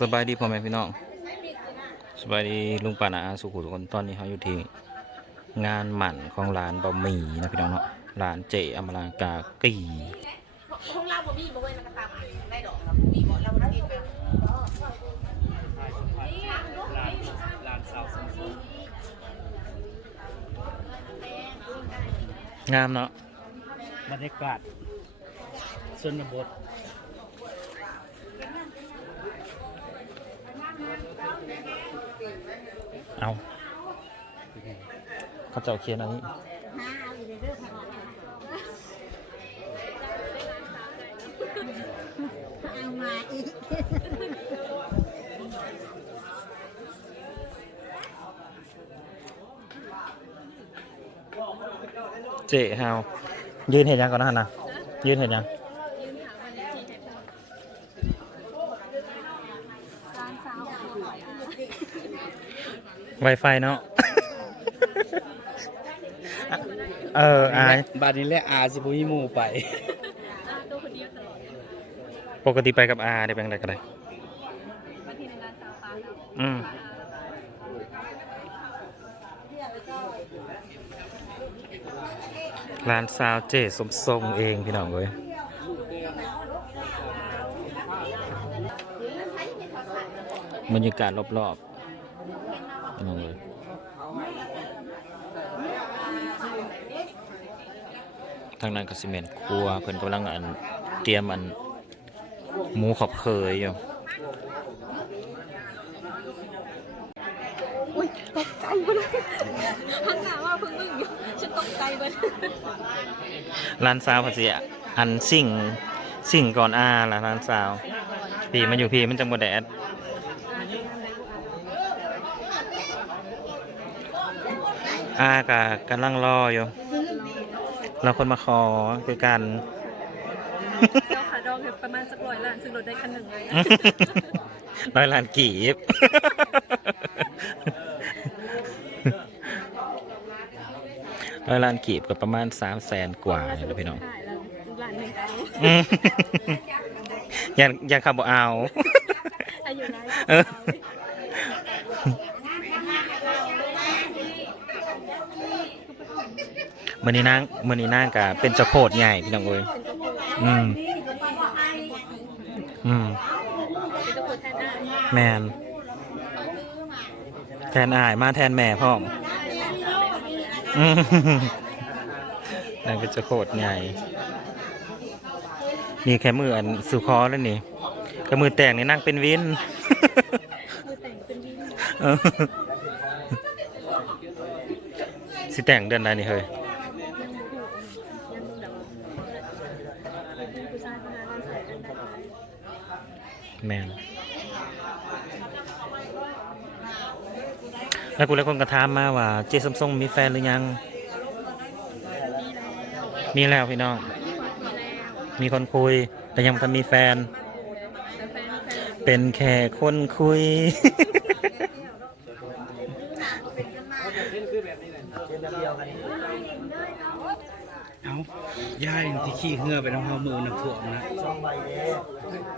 สบายดีพ่อแม่พี่น้องสบายดีลุงป่านาอาสุขุทุกคนตอนนี้เขาอยู่ที่งานหมั่นของร้านบะหมี่นะพี่น้องเนาะร้านเจอมรากากีของเราบ่มีบ่เว้ยแล้วก็ตามได้ดอกเราบ่มีบ่เราบ่ได้กินแบบร้านสาวสมสมงามเนาะบรรยากาศชนบท เอาเขาเจ้าเขียนอันนี้เอามาอีกเจฮาวยืนเห็นยังก่อนนะฮะนะยืนเห็นยัง ไวไฟเนาะ เอออาย บาดนี้แหละอาสิบุมีหมู่ไป ปกติไปกับอาได้เป็นอะไรกันเลยอืมร้านซาวเจสมทรงเองพี่น้องเว้ยบรรยากาศรอบๆ พี่น้องเว้ยทางนั้นก็ซีเมนต์ครัวเพิ่นกำลังอันเตรียมอันหมูขอบเคยอยู่อุ้ยตกใจไปเลยพังงาว่าเพิ่งมึงอยู่ฉันตกใจไปเลยร้านซาวภาษีอันสิ่งสิ่งก่อนอาล่ะร้านซาว พี่มันอยู่พี่มันจังบดแดด อากะกำลังรออยู่ เราคนมาขอคือการเจ้าขาดองประมาณสักร้อยล้านซึ่งรถได้คันหนึ่งเลยร้อยล้านกีบร้อยล้านกีบก็ประมาณสามแสนกว่าเนี่ยนะพี่น้องใช่แล้วล้านหนึ่งได้อืมยังยังคำบอกเอาอายุน้อย เออ มื่อนี้นางมื่อนี้นางกะเป็นเจ้าโคตรใหญ่พี่น้องเอ้ยอืมอืมเป็นเจ้าคนแทนได้แมนแทนอายมาแทนแม่พ่อมอืมนางเป็นเจ้าโคตรใหญ่นี่แค่มืออันสุคอแล้วนี่ก็มือแต่งนี่นั่งเป็นวินมือแต่งเป็นวิ่งเออสิแต่งเดือนใดนี่เฮ้ย ยังดูยังเดาเป็นผู้ชายคนนั้นใส่กันได้ แมนแล้วกูแล้วคนกระทามมาว่า เจซัมซุงมีแฟนหรือยัง มีแล้วพี่น้อง มีคนคุย แต่ยังไม่ทันมีแฟน เป็นแค่คนคุย เอา ย่ายที่ขี้เหือไปน้ำเฮามือน้ำท่วมนะ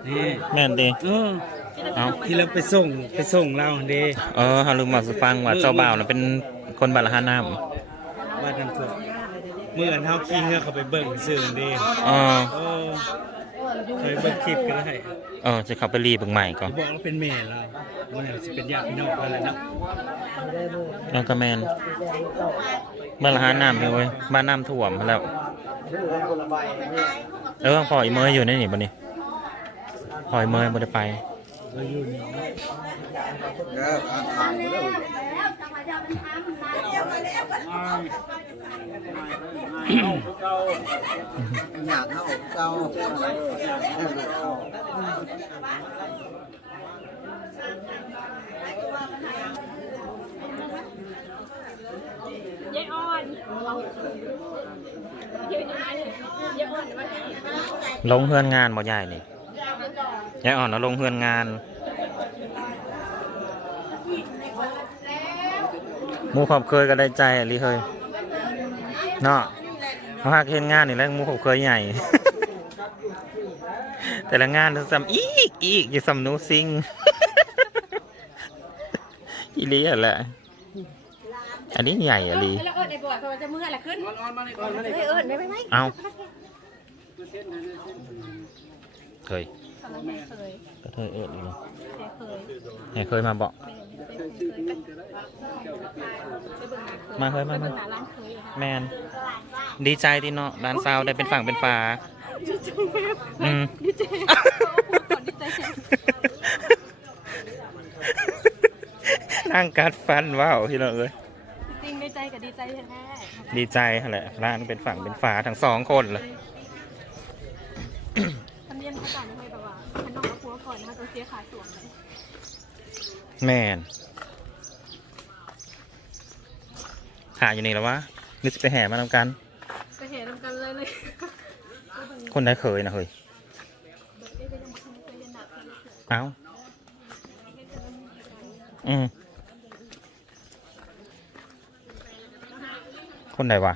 นี่แม่นดีเออเอาที่เราไปส่งไปส่งเราเด้เออฮาลืมบอกสุฟังว่าเจ้าบ่าวน่ะเป็นคนบาลาฮาน้บ้านน้ำท่วมมืออันเฮาขี้เหือเขาไปเบิ่งซื่อเด้ำเออโอ้เคยเบิ่งคลิปก็ได้เออจะเข้าไปรีเบิ่งใหม่ก่อนบอกว่าเป็นแม่เราว่าสิเป็นญาติพี่น้องกันแล้วเนาะแล้วก็แมนบาลาฮาน้ำเนี่ยเว้ยบ้านน้ำท่วมแล้ว เออพออีเมย์อยู่ในนี่บ่นี่พออีเมย์บ่ได้ไปเอยู่นี่อยากเอาเจ้านยืนยังไงเลยยายอ่อนว่าไลงเฮือนงานบ่ใหญ่นี่ยายอ่อนเอาลงเฮือนงานมูขอบเคยก็ได้ใจอะลิเฮยเนาะเขาหักเห็นงานนี่แล้วมูขอบเคยใหญ่ แต่ละงานซ้ำอีกอีกอย่าซ้ำนูซิงอีลีอะแหละ อันนี้ใหญ่อะลีแล้วเอิญไอ้บ่อยเพราะว่าจะเมื่อละขึ้นเฮ้ยเอิญไม่ไม่ไม่เอาเคยตอนนั้นแม่เคยก็เคยเอิดอยู่เนาะแม่เคยแม่เคยมาบอกแม่เป็นเคยกันไปเบิ่งหาเคยมาเคยมาไปมาเบิ่งหาร้านเคยค่ะแมนดีใจที่เนาะร้านซาวได้เป็นฝั่งเป็นฝาอืมดีใจพูดก่อนดีใจนั่งกัดฟันว้าวพี่น้องเอ้ยจริงดี ใจกับดีใจแท้ดีใจแหละร้านเป็นฝั่งเป็นฝาทั้งสองคนเลยทำเนียนเขาต่างไม่แบบว่าฉันต้องเอาพัวก่อนนะคะตัวเสียขาสวมเลยแมนหาอยู่นี่แล้ววะนึกจะไปแห่มานำกันไปเห็นกันเลยเลย คนได้เคยนะเฮ้ยเอ๊ะก็ยังไม่เคยเห็นหนักเลยเอ้าอืม คนไหนวะ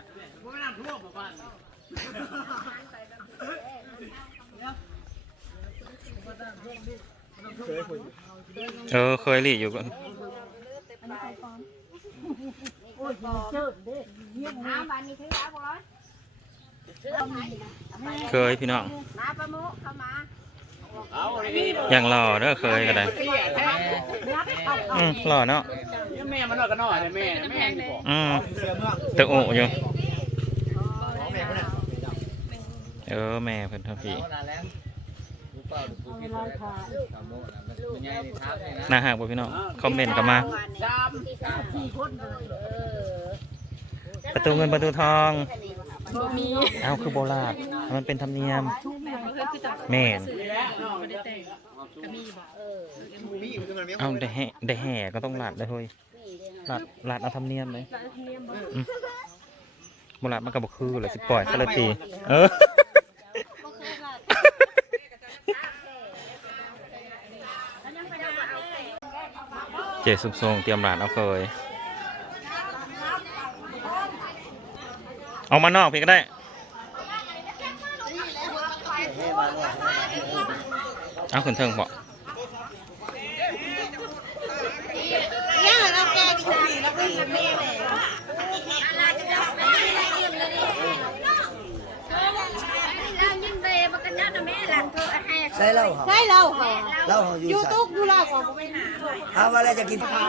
เออเคยรีอยู่กันน้ำบานนี้ถือแล้วบ่อยเคยพี่น้อง อย่างหล่อเด้อเคยก็ได้อืมหล่อเนาะแม่มันนอนกันนอนแม่แม่นี่บอกอืมตะโออยู่เออแม่เพิ่นเท่าพี่น่าหักบ่พี่น้องคอมเมนต์กลับมาดามประตูเงินประตูทองบ่มีเอ้าคือโบราณมันเป็นธรรมเนียมแม่เคยคือจับแม่น ก็มีบ่เอาได้แห่ได้แห่ก็ต้องหลัดได้เฮ้ยหลัดหลัดเอาธรรมเนียมเลยร้านทำเนียมบ่โบราณมันก็บ่คือเลยสิปล่อยซะเลยตีเออเจสุบทรงเตรียมหลานเอาเคยเอามานอกพี่ก็ได้ เอาขึ้นเทิงบอกย่าเราแกกินดีแล้วก็กินแม่เลยอะไรจะได้แม่ไรกินเลยเรายิ่งเบมันก็ยัดแม่หลังเธอให้ใช่เล่าเขาใช่เราค่ะเล่าเขาอยู่ยูทูบดูเราของผมไปหาเอาอะไรจะกินข้าว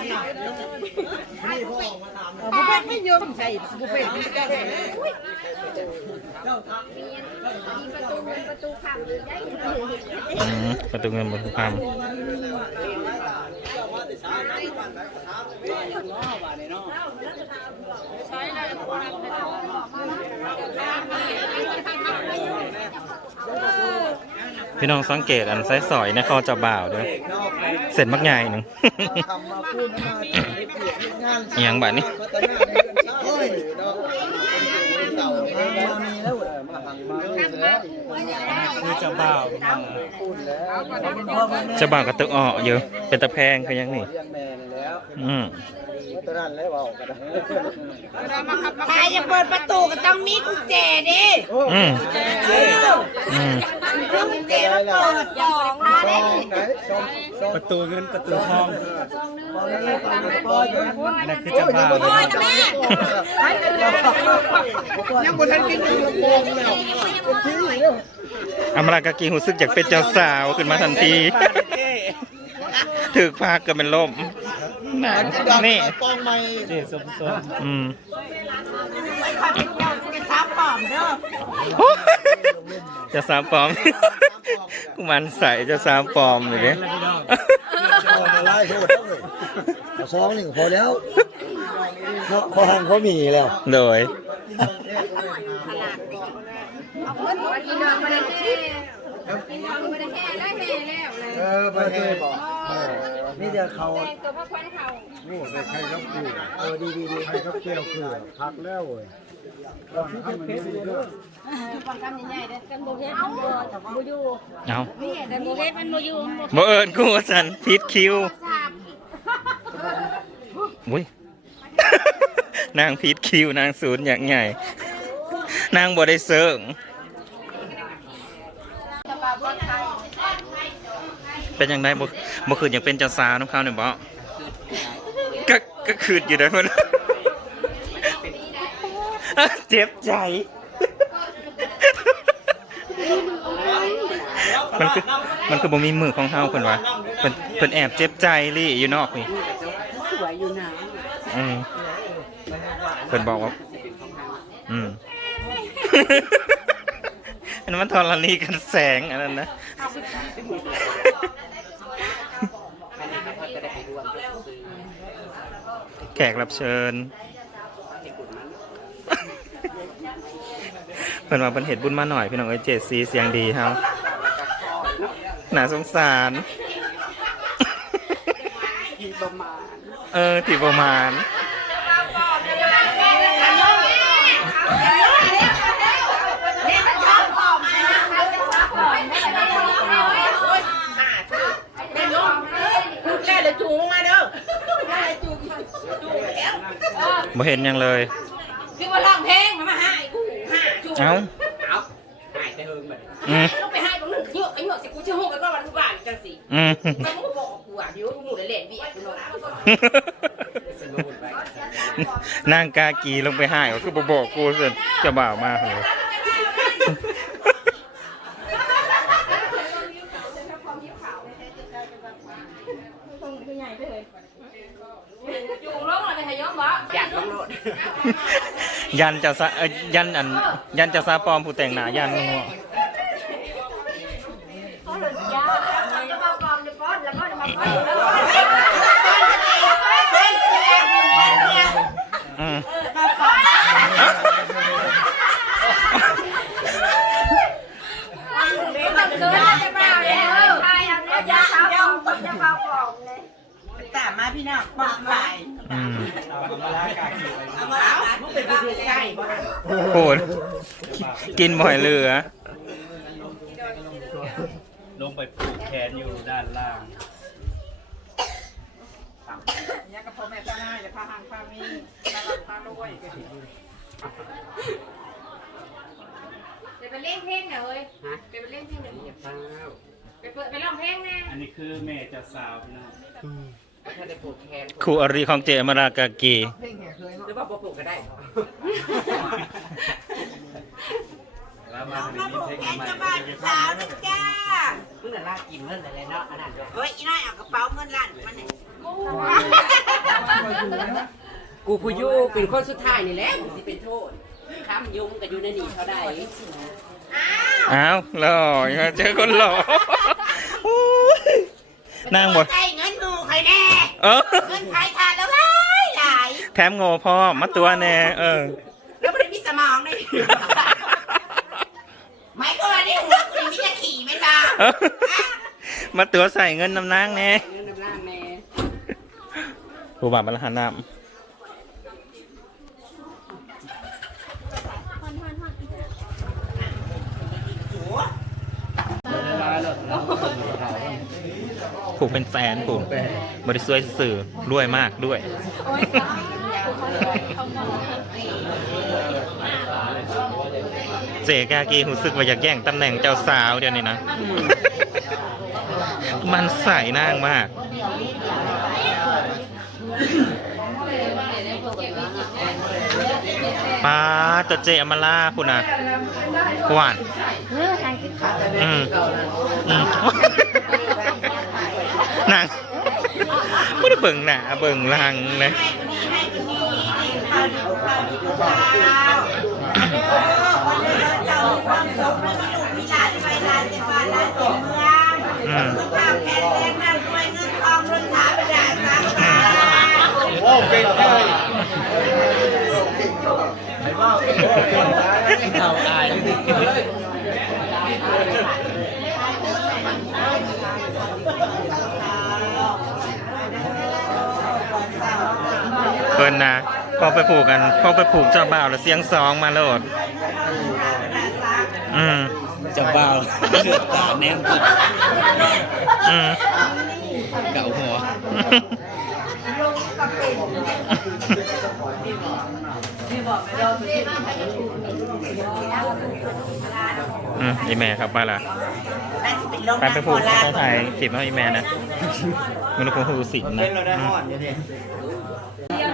บุฟเฟ่ไม่เยอะใช่บุฟเฟ่ ประตูคำได้อืมประตูเงินประตูคำพี่น้องสังเกตอันไซส์สอยนะเขาจะบ่าวเด้อเสร็จมักใหญ่หนึ่งทำมางานอิหยังบัดนี้ โอ้ย มีแล้ว คือจะบ่าวจะบ่าวกับตึกอ่อเยอะเป็นตะแพงคือยังนี่เลี้ยงแมนแล้วอืมตอนนั้นแล้วเอาก็ได้ใครจะเปิดประตูก็ต้องมีกุญแจดิอืม อืมกุญแจมาเปิดสองนะซองไหนประตูเงินประตูทองอันนั้นคือจะบ่าวเลยยังบนทันกินอยู่โมงแล้วที่แล้วอำมรากากีหูซึกอยากเป็นเจ้าสาวขึ้นมาทันทีถึกพากกันเป็นลม น่ะนี่ปองใหม่เจสมสมอืมซับปอมเด้อเจะสามปลอมกูมันใส่เจะสามปลอมเลยเนี่ยโอ้มาไล่โทษแล้วเลยซองนี่พอแล้วเนาะเขาหังเขามีแล้วโดยเอาเพื่อนมากินนอนมาได้แค่กินนอนมาได้แค่ได้แค่แล้วเลยเออไปเทบอก นี่เดี๋ยวเขาตัวพ่อควันเขานี่ไปใครเขาเกี่ยวเออดีดีดีใครเขาเกี่ยวคือพักแล้วเว้ยเราทำมันดีด้วยฟังคำใหญ่ๆเด้อกันโบเฮ็ดมันบ่บ่อยู่เอานี่กันโบเฮ็ดมันบ่อยู่มันบ่บ่เอิญกูสันพิษคิวทราบอุ้ยนางพิษคิวนางศูนย์อย่างใหญ่นางบ่ได้เสิร์งตเป็นยังไงบ่ บ่คืนยังเป็นเจ้าสาวน้ำข้าวเนี่ยบ่ก็ก็คืนอยู่ได้เพิ่นเจ็บใจ มันคือมันคือบ่มีมือของเฮาเพิ่นว่าเพิ่นเพิ่นแอบเจ็บใจลี่อยู่นอกนี่สวยอยู่นะอืมเพิ่นบอกว่า อืมอันนั้นมันทรณีกันแสงอันนั้นนะ แขกรับเชิญเพิ่นว่าเพิ่นเห็ดบุญมาหน่อยพี่น้องเอ้ยเจดซีเสียงดีเฮาน่าสงสารเออที่ประมาณ แม่เลยจูงมาเด้อแม่เลยจูงจูงแล้ว บ่เห็นหยังเลย คือว่าร้องเพลงมามาหายกูหาจูงเอ้า เอาหายแต่เฮิงแบบอืมต้องไปให้ตรงนึงเยอะไปเยอะสิกูชื่อห้องกันว่าวันทุกวันจังสิอืม แต่มึงบอกกูอะเดี๋ยวมึงได้เล่นเบี้ยกูเนาะสนุกไป นางกากีลงไปหายก็คือบ่บอกกูสิจะบ่าวมากเลยจูงลงเลยไปให้ย้อมบ่ อยากต้องโลด ยันจะซะเอ้ยยันอันยันจะซาปลอมผู้แต่งหนายันงัวอืม ตามมาพี่น้องบอกไป อืม เอามามึงเป็นผู้ใกล้บ่ โหดกินบ่อยเหลือ ลงไปผูกแขนอยู่ด้านล่าง เนี่ยกับพ่อแม่ตาหน้าอย่าพาห่างพามีมาหลับพาลอยเดี๋ยวไปเล่นเพลงหน่อยเว้ยเดี๋ยวไปเล่นเพลงหน่อยไปเปิดไปร้องเพลงนะอันนี้คือแม่เจะสาวพี่น้อง ครูอริของเจอมรากากีหรือว่าปลูกก็ได้แล้วมาถึงนี้เพลงใหม่สาวนะจ้ามึงน่ะลากกินเงินอะไรเนาะอันนั้นเด้อเฮ้ยอีน้อยเอากระเป๋าเงินล้านมันเนี่ยกูผู้อยู่เป็นคนสุดท้ายนี่แหละมึงสิเป็นโทษค้ำยุงก็อยู่ในนี่เท่าใดอ้าวหล่อเจอคนหล่อโอ้ย นางบ่ใจเงินหนูใครแน่เออเงินใครทานแล้วหลายหลายแถมโง่พ่อมาตัวแน่เออ แล้วมันมีสมองเลยไม่ก็ว่านี่หัวคุณมีจะขี่ไหมล่ะมาตัวใส่เงินน้ำนางแน่เงินน้ำล่างแน่ผู้บ่าวบรรหารนำ ผูกเป็นแฟนผูกบริสุทธิ์สื่อรวยมากด้วย เจกากีรู้สึกว่าอยากแย่งตำแหน่งเจ้าสาวเดี๋ยวนี้นะ มันใส่นางมากป้าตัวเจอมาล่าคุณนะหวานอืมอืม นางไม่ได้เบิ่งหนาเบิ่งหลังเลยอืมโอ้เป็นเลย เอาอายเพิ่นนะพอไปผูกกันพอไปผูกเจ้าบ่าวแล้วเสียงซองมาโลด อืมจะเบาเลือดตาแนมติดอืมเก่าหัวอืมอีแม่ครับมาละน่าจะเป็นลมไปไปผูกไปถ่ายคลิปให้อีแม่นะมันคงหูสินนะ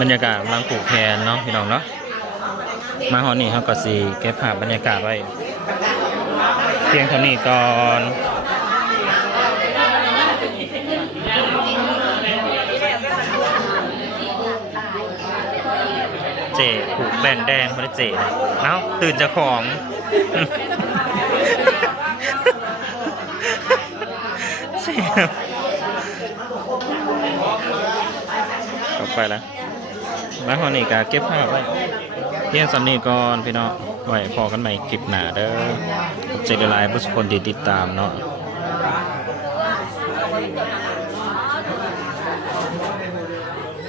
บรรยากาศกำลังผูกแขนเนาะพี่น้องเนาะมาฮอนี่เขาก็สีเก็บภาพบรรยากาศไว้ เพียงเท่านี้ก่อนเจผูกแบนแดงมาได้เจเอ้าตื่นจากของ เสียกลับไปแล้วมาฮอนี่ก็เก็บภาพไว้เพียงสำนีก่อนพี่น้องไว้พอกันใหม่คลิปหน้าเด้อขอบใจหลายๆผู้คนที่ติดตามเนาะ